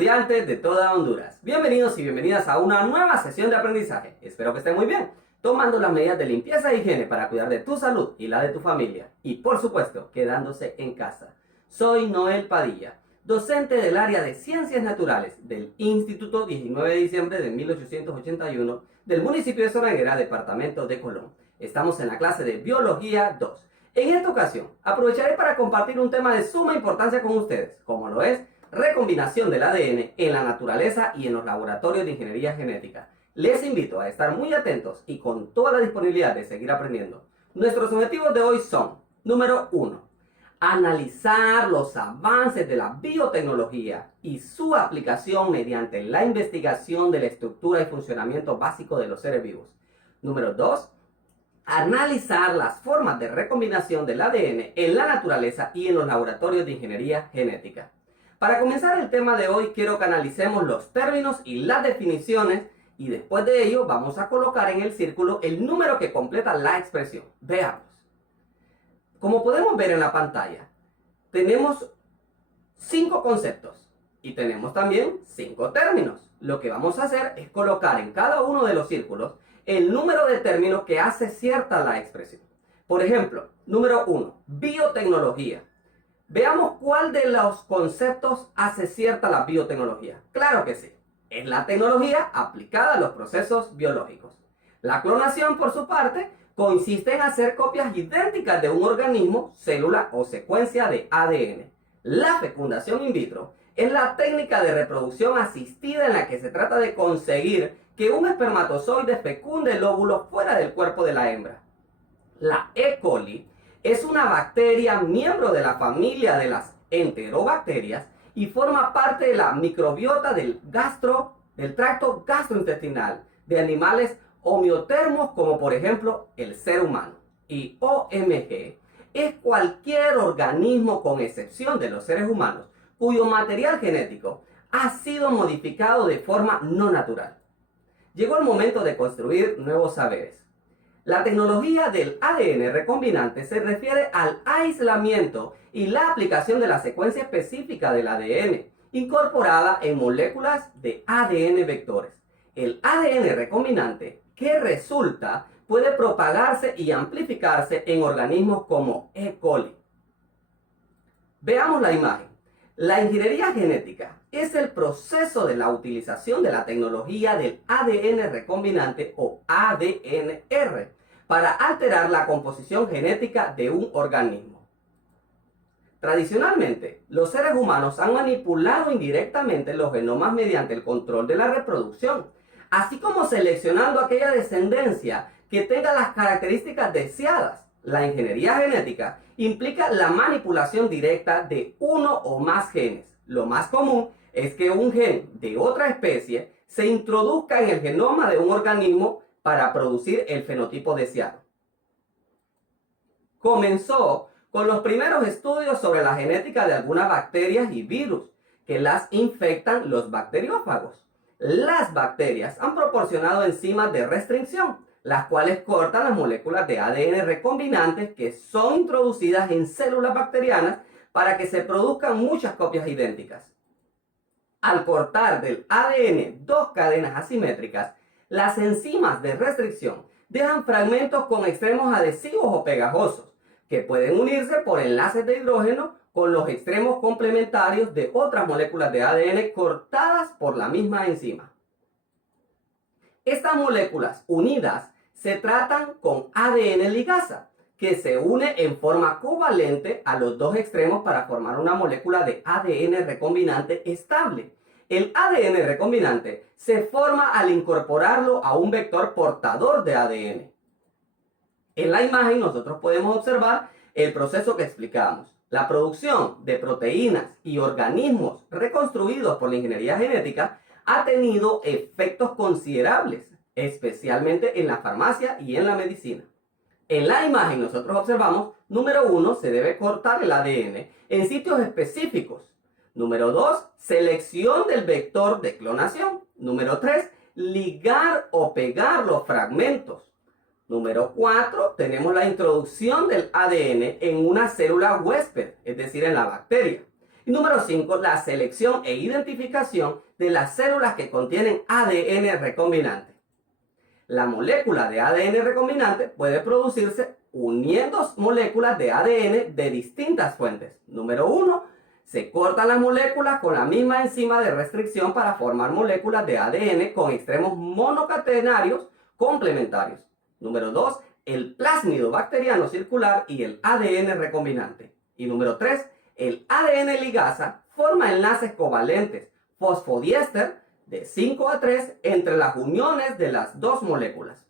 estudiantes de toda Honduras. Bienvenidos y bienvenidas a una nueva sesión de aprendizaje. Espero que estén muy bien, tomando las medidas de limpieza e higiene para cuidar de tu salud y la de tu familia. Y por supuesto, quedándose en casa. Soy Noel Padilla, docente del área de Ciencias Naturales del Instituto 19 de diciembre de 1881 del municipio de Zoraiguera, departamento de Colón. Estamos en la clase de Biología 2. En esta ocasión, aprovecharé para compartir un tema de suma importancia con ustedes, como lo es recombinación del ADN en la naturaleza y en los laboratorios de ingeniería genética. Les invito a estar muy atentos y con toda la disponibilidad de seguir aprendiendo. Nuestros objetivos de hoy son: número 1. Analizar los avances de la biotecnología y su aplicación mediante la investigación de la estructura y funcionamiento básico de los seres vivos. Número 2. Analizar las formas de recombinación del ADN en la naturaleza y en los laboratorios de ingeniería genética. Para comenzar el tema de hoy, quiero que analicemos los términos y las definiciones, y después de ello vamos a colocar en el círculo el número que completa la expresión. Veamos. Como podemos ver en la pantalla, tenemos 5 conceptos y tenemos también 5 términos. Lo que vamos a hacer es colocar en cada uno de los círculos el número de términos que hace cierta la expresión. Por ejemplo, número 1, biotecnología. Veamos cuál de los conceptos hace cierta la biotecnología. Claro que sí, es la tecnología aplicada a los procesos biológicos. La clonación, por su parte, consiste en hacer copias idénticas de un organismo, célula o secuencia de ADN. La fecundación in vitro es la técnica de reproducción asistida en la que se trata de conseguir que un espermatozoide fecunde el óvulo fuera del cuerpo de la hembra. La E. coli es una bacteria miembro de la familia de las enterobacterias y forma parte de la microbiota del tracto gastrointestinal de animales homeotermos como por ejemplo el ser humano. Y OMG es cualquier organismo con excepción de los seres humanos cuyo material genético ha sido modificado de forma no natural. Llegó el momento de construir nuevos saberes. La tecnología del ADN recombinante se refiere al aislamiento y la aplicación de la secuencia específica del ADN, incorporada en moléculas de ADN vectores. El ADN recombinante que resulta puede propagarse y amplificarse en organismos como E. coli. Veamos la imagen. La ingeniería genética es el proceso de la utilización de la tecnología del ADN recombinante o ADNR para alterar la composición genética de un organismo. Tradicionalmente, los seres humanos han manipulado indirectamente los genomas mediante el control de la reproducción, así como seleccionando aquella descendencia que tenga las características deseadas. La ingeniería genética implica la manipulación directa de uno o más genes. Lo más común es que un gen de otra especie se introduzca en el genoma de un organismo para producir el fenotipo deseado. Comenzó con los primeros estudios sobre la genética de algunas bacterias y virus que las infectan los bacteriófagos. Las bacterias han proporcionado enzimas de restricción, las cuales cortan las moléculas de ADN recombinantes que son introducidas en células bacterianas para que se produzcan muchas copias idénticas. Al cortar del ADN 2 cadenas asimétricas, las enzimas de restricción dejan fragmentos con extremos adhesivos o pegajosos, que pueden unirse por enlaces de hidrógeno con los extremos complementarios de otras moléculas de ADN cortadas por la misma enzima. Estas moléculas unidas se tratan con ADN ligasa, que se une en forma covalente a los dos extremos para formar una molécula de ADN recombinante estable. El ADN recombinante se forma al incorporarlo a un vector portador de ADN. En la imagen nosotros podemos observar el proceso que explicamos. La producción de proteínas y organismos reconstruidos por la ingeniería genética ha tenido efectos considerables, especialmente en la farmacia y en la medicina. En la imagen nosotros observamos, número 1, se debe cortar el ADN en sitios específicos. Número 2, selección del vector de clonación. Número 3, ligar o pegar los fragmentos. Número 4, tenemos la introducción del ADN en una célula huésped, es decir, en la bacteria. Y número 5, la selección e identificación de las células que contienen ADN recombinante. La molécula de ADN recombinante puede producirse uniendo moléculas de ADN de distintas fuentes. Número 1, se cortan las moléculas con la misma enzima de restricción para formar moléculas de ADN con extremos monocatenarios complementarios. Número 2, el plásmido bacteriano circular y el ADN recombinante. Y número 3, el ADN ligasa forma enlaces covalentes fosfodiéster de 5 a 3 entre las uniones de las dos moléculas.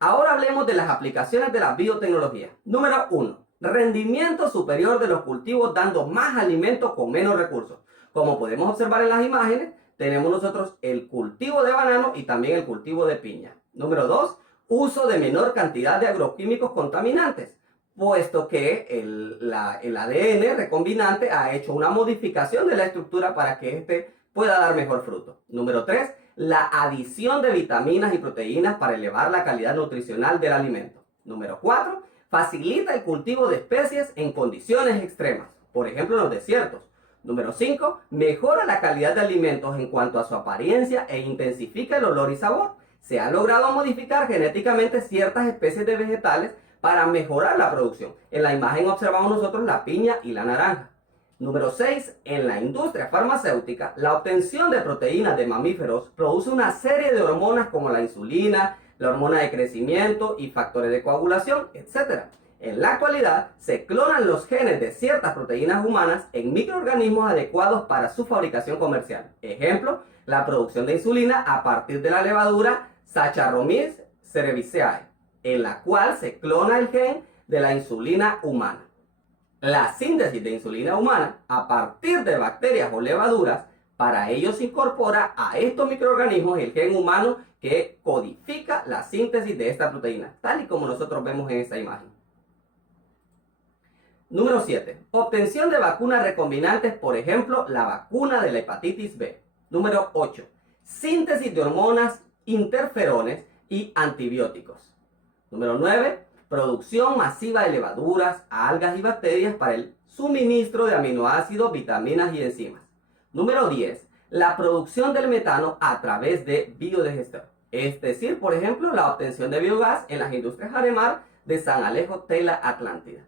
Ahora hablemos de las aplicaciones de la biotecnología. Número 1. Rendimiento superior de los cultivos dando más alimentos con menos recursos. Como podemos observar en las imágenes, tenemos nosotros el cultivo de banano y también el cultivo de piña. Número 2. Uso de menor cantidad de agroquímicos contaminantes, puesto que el ADN recombinante ha hecho una modificación de la estructura para que éste pueda dar mejor fruto. Número 3. La adición de vitaminas y proteínas para elevar la calidad nutricional del alimento. Número 4. Facilita el cultivo de especies en condiciones extremas, por ejemplo en los desiertos. Número 5. Mejora la calidad de alimentos en cuanto a su apariencia e intensifica el olor y sabor. Se ha logrado modificar genéticamente ciertas especies de vegetales para mejorar la producción. En la imagen observamos nosotros la piña y la naranja. Número 6. En la industria farmacéutica, la obtención de proteínas de mamíferos produce una serie de hormonas como la insulina, la hormona de crecimiento y factores de coagulación, etc. En la actualidad, se clonan los genes de ciertas proteínas humanas en microorganismos adecuados para su fabricación comercial. Ejemplo, la producción de insulina a partir de la levadura Saccharomyces cerevisiae, en la cual se clona el gen de la insulina humana. La síntesis de insulina humana a partir de bacterias o levaduras, para ello se incorpora a estos microorganismos el gen humano que codifica la síntesis de esta proteína, tal y como nosotros vemos en esta imagen. Número 7. Obtención de vacunas recombinantes, por ejemplo, la vacuna de la hepatitis B. Número 8. Síntesis de hormonas, interferones y antibióticos. Número 9. Producción masiva de levaduras, algas y bacterias para el suministro de aminoácidos, vitaminas y enzimas. Número 10. La producción del metano a través de biodigestión. Es decir, por ejemplo, la obtención de biogás en las industrias Aremar de San Alejo, Tela, Atlántida.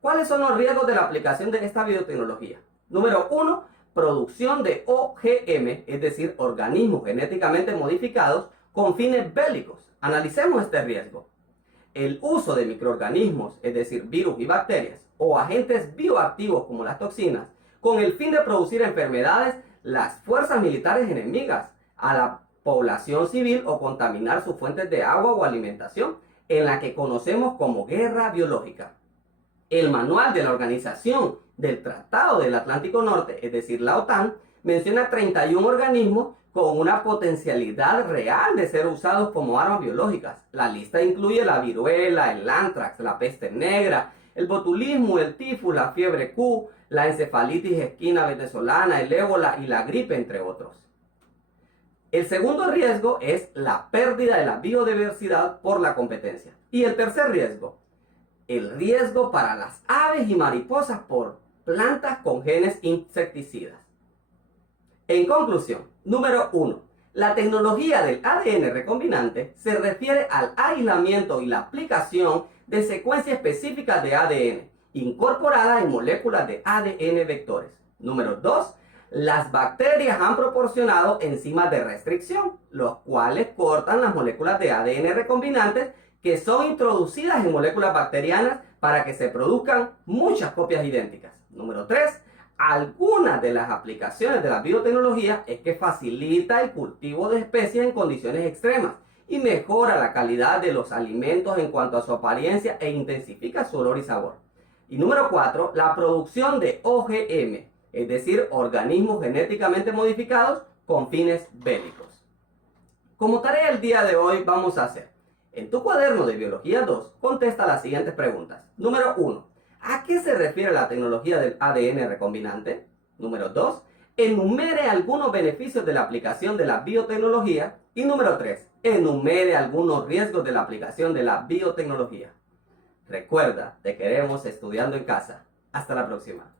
¿Cuáles son los riesgos de la aplicación de esta biotecnología? Número 1. Producción de OGM, es decir, organismos genéticamente modificados con fines bélicos. Analicemos este riesgo. El uso de microorganismos, es decir, virus y bacterias, o agentes bioactivos como las toxinas, con el fin de producir enfermedades, las fuerzas militares enemigas a la población civil o contaminar sus fuentes de agua o alimentación, en la que conocemos como guerra biológica. El manual de la Organización del Tratado del Atlántico Norte, es decir, la OTAN, menciona 31 organismos con una potencialidad real de ser usados como armas biológicas. La lista incluye la viruela, el anthrax, la peste negra, el botulismo, el tifus, la fiebre Q, la encefalitis equina venezolana, el ébola y la gripe, entre otros. El segundo riesgo es la pérdida de la biodiversidad por la competencia. Y el tercer riesgo, el riesgo para las aves y mariposas por plantas con genes insecticidas. En conclusión, número 1. La tecnología del ADN recombinante se refiere al aislamiento y la aplicación de secuencias específicas de ADN, incorporadas en moléculas de ADN vectores. Número 2. Las bacterias han proporcionado enzimas de restricción, los cuales cortan las moléculas de ADN recombinantes que son introducidas en moléculas bacterianas para que se produzcan muchas copias idénticas. Número 3. Algunas de las aplicaciones de la biotecnología es que facilita el cultivo de especies en condiciones extremas y mejora la calidad de los alimentos en cuanto a su apariencia e intensifica su olor y sabor. Y número 4, la producción de OGM, es decir, organismos genéticamente modificados con fines bélicos. Como tarea el día de hoy vamos a hacer, en tu cuaderno de Biología 2, contesta las siguientes preguntas. Número 1. ¿A qué se refiere la tecnología del ADN recombinante? Número 2. Enumere algunos beneficios de la aplicación de la biotecnología. Y número 3. Enumere algunos riesgos de la aplicación de la biotecnología. Recuerda, te queremos estudiando en casa. Hasta la próxima.